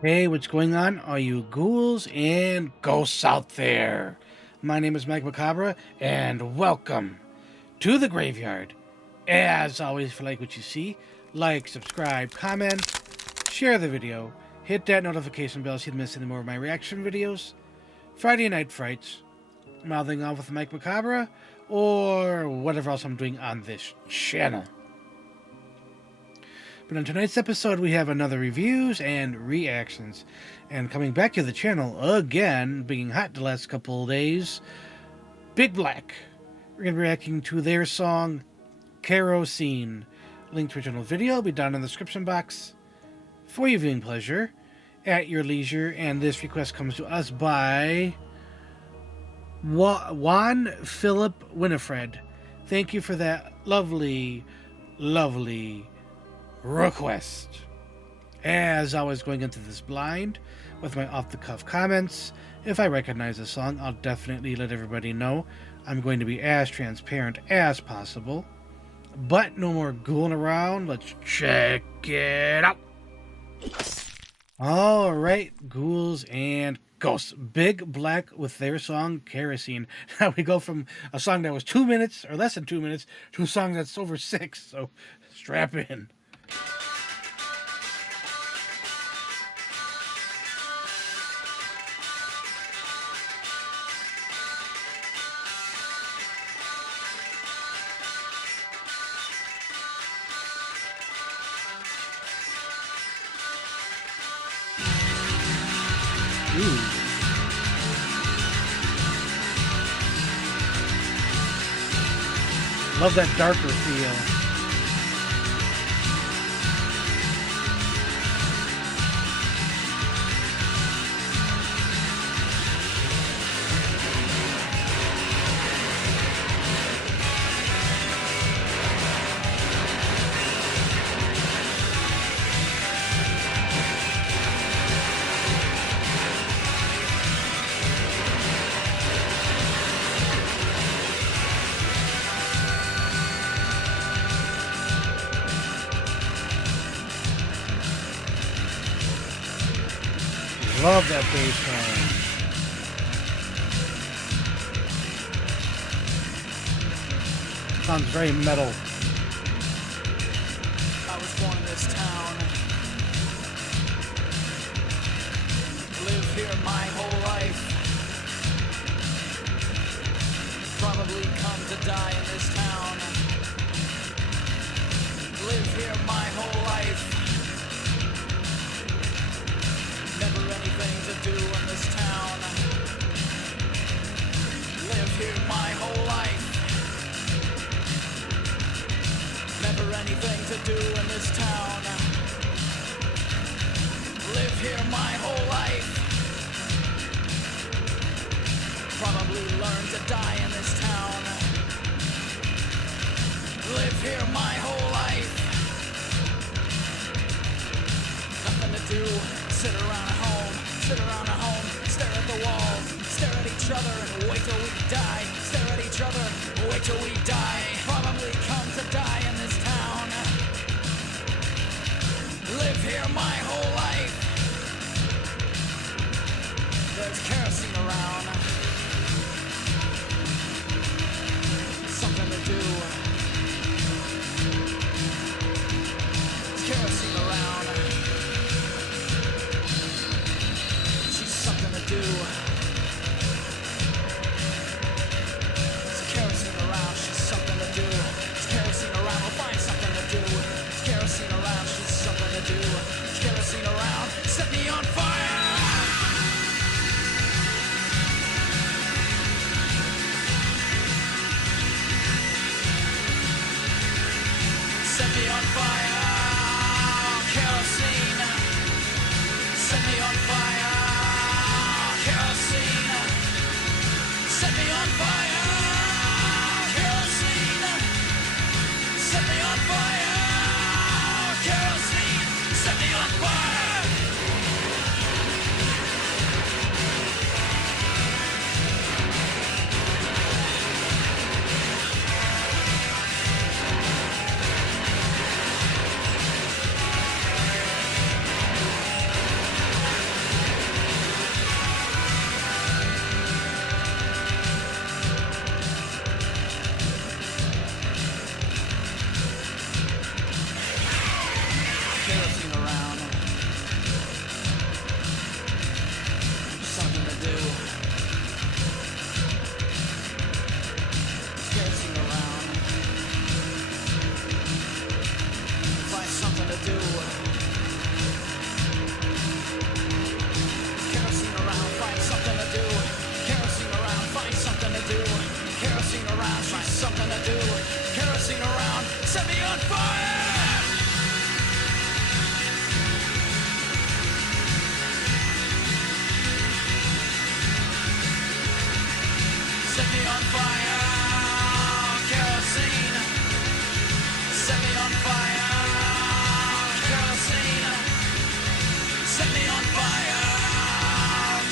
Hey, what's going on? Are you ghouls and ghosts out there? My name is Mike Macabre, and welcome to the graveyard. As always, if you like what you see, like, subscribe, comment, share the video, hit that notification bell so you don't miss any more of my reaction videos, Friday Night Frights, mouthing off with Mike Macabre, or whatever else I'm doing on this channel. But on tonight's episode, we have another reviews and reactions. And coming back to the channel again, being hot the last couple of days, Big Black. We're going to be reacting to their song, Kerosene. Link to original video will be down in the description box for your viewing pleasure at your leisure. And this request comes to us by Juan Philip Winifred. Thank you for that lovely request. As always, going into this blind with my off-the-cuff comments. If I recognize a song, I'll definitely let everybody know. I'm going to be as transparent as possible. But no more ghouling around. Let's check it out. Alright, ghouls and ghosts. Big Black with their song Kerosene. Now we go from a song that was 2 minutes, or less than 2 minutes, to a song that's over 6, so strap in. Ooh. Love that darker feel. Love that bass line. Sounds very metal. I was born in this town, live here my whole life, probably come to die in this town, live here my whole life, never anything to do in this town, live here my whole life. Never anything to do in this town. Live here my whole life. Probably learn to die in this town. Live here my whole life. Nothing to do. Sit around at home. Sit around at home. Stare at the walls. Stare at each other and wait till we die. Stare at each other. Wait till we die. Probably come to die in this town. Live here my whole life. There's kerosene around. Something to do. There's kerosene around. She's something to do. There's kerosene around. She's something to do. There's kerosene around. We'll find something to do. There's kerosene around. She's something to do. There's kerosene around. Set me on fire. Set me on fire. Kerosene. Set me on fire. Kerosene. Set me on fire. Kerosene. Set me on fire. Kerosene. Set me on fire. something to do. Kerosene around, set me on fire. Set me on fire, kerosene. Set me on fire, kerosene. Set me on fire,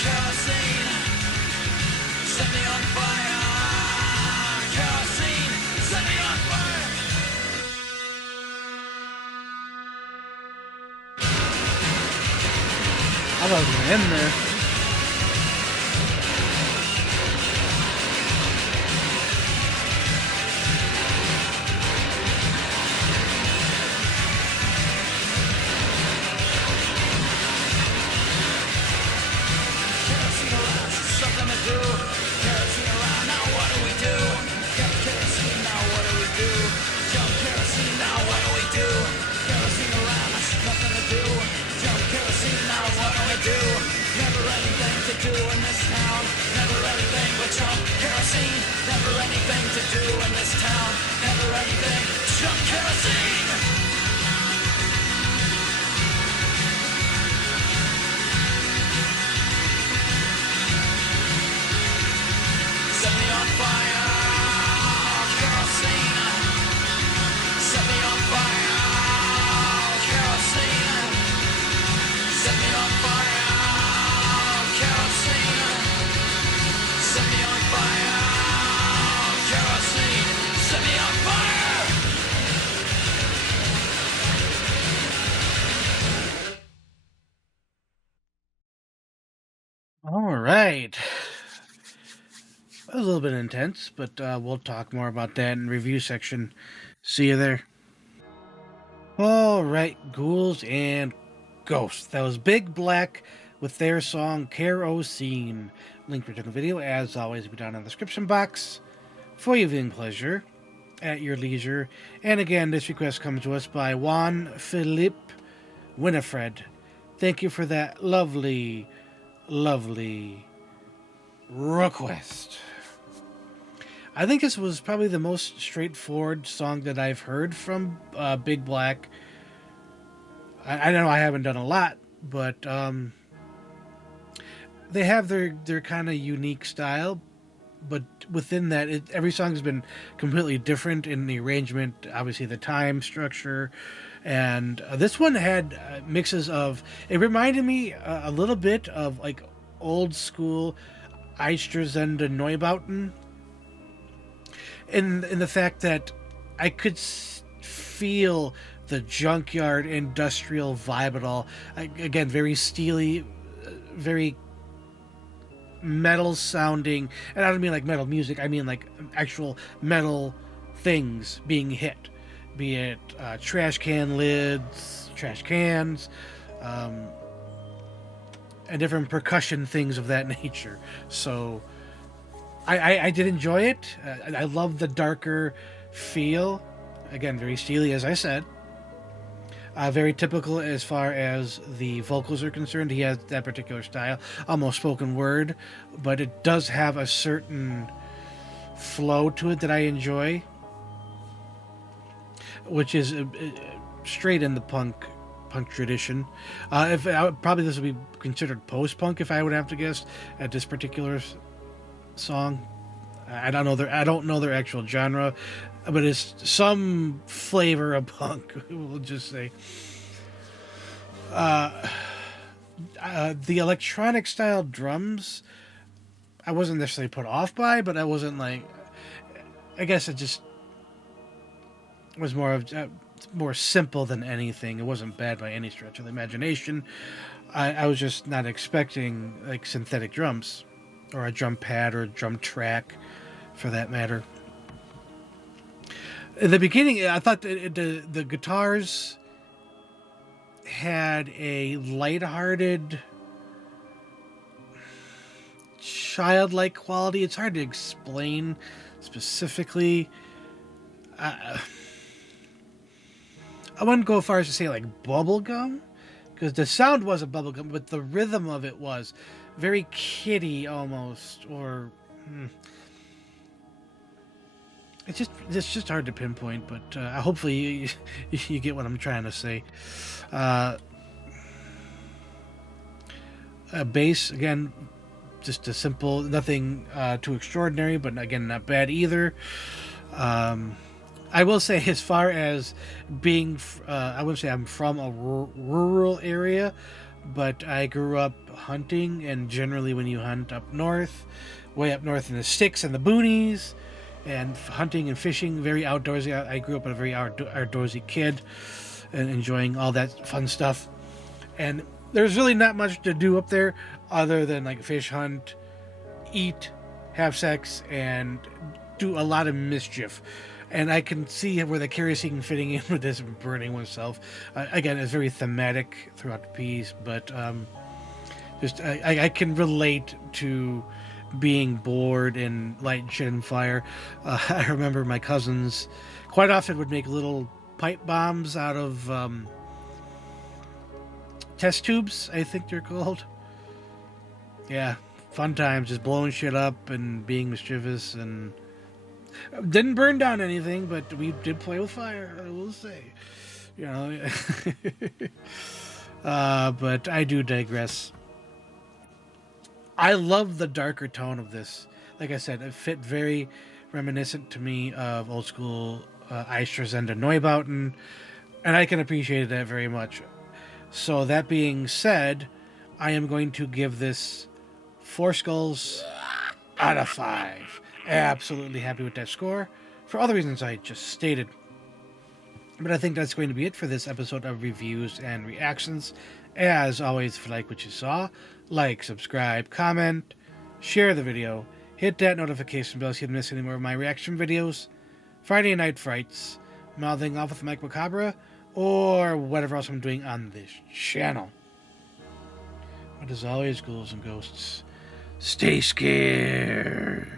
kerosene. Set me on fire, kerosene. Set me on fire. I wasn't in there. Kerosene around, something to do. Kerosene around, now what do we do? Got kerosene, now what do we do? Jump kerosene, now what do we do? Kerosene around, that's nothing to do. Jump kerosene, now what do we do? Never anything to do in this town. Never anything but jump kerosene. Never anything to do in this town. Never anything, jump kerosene. Set me on fire, kerosene. Set me on fire, kerosene. Set me on fire, kerosene. Set me on fire, kerosene. Set me on fire. All right. That was a little bit intense, but we'll talk more about that in review section. See you there. All right, ghouls and ghosts. That was Big Black with their song Kerosene. Link for the video, as always, will be down in the description box for your viewing pleasure at your leisure. And again, this request comes to us by Juan Philippe Winifred. Thank you for that lovely, lovely request. I think this was probably the most straightforward song that I've heard from Big Black. I know I haven't done a lot, but they have their kind of unique style. But within that, every song has been completely different in the arrangement, obviously the time structure. And this one had mixes of... It reminded me a little bit of like old school Eistersende Neubauten. In the fact that I could feel the junkyard industrial vibe at all. Again, very steely, very metal sounding, and I don't mean like metal music. I mean like actual metal things being hit, be it trash can lids, trash cans, and different percussion things of that nature. So I did enjoy it. I love the darker feel. Again, very steely, as I said. Very typical as far as the vocals are concerned. He has that particular style, almost spoken word, but it does have a certain flow to it that I enjoy, which is straight in the punk tradition. If probably this would be considered post-punk if I would have to guess at this particular song. I don't know their actual genre, but it's some flavor of punk. We'll just say. The electronic style drums, I wasn't necessarily put off by, but I wasn't like. I guess it just was more of more simple than anything. It wasn't bad by any stretch of the imagination. I was just not expecting like synthetic drums, or a drum pad, or a drum track, for that matter. In the beginning, I thought the guitars had a lighthearted, childlike quality. It's hard to explain specifically. I wouldn't go as far as to say like bubblegum, because the sound wasn't bubblegum, but the rhythm of it was very kiddie almost, or it's just hard to pinpoint, but hopefully you get what I'm trying to say. Uh, a base again, just a simple, nothing too extraordinary, but again not bad either. Um, I will say, as far as being, I wouldn't say I'm from a rural area, but I grew up hunting, and generally, when you hunt up north, way up north in the sticks and the boonies, and hunting and fishing, very outdoorsy. I grew up a very outdoorsy kid, and enjoying all that fun stuff. And there's really not much to do up there other than like fish hunt, eat, have sex, and do a lot of mischief. And I can see where the kerosene fitting in with this burning oneself. Again, it's very thematic throughout the piece, but just I can relate to being bored and lighting shit on fire. I remember my cousins quite often would make little pipe bombs out of test tubes, I think they're called. Yeah, fun times, just blowing shit up and being mischievous, and didn't burn down anything, but we did play with fire, I will say. You know, but I do digress. I love the darker tone of this. Like I said, it fit very reminiscent to me of old school Eistersende Neubauten, and I can appreciate that very much. So that being said, I am going to give this 4 skulls out of 5. Absolutely happy with that score for all the reasons I just stated. But I think that's going to be it for this episode of reviews and reactions. As always, if you like what you saw, like, subscribe, comment, share the video, hit that notification bell so you don't miss any more of my reaction videos, Friday Night Frights, mouthing off with Mike Macabre, or whatever else I'm doing on this channel. But as always, ghouls and ghosts, stay scared.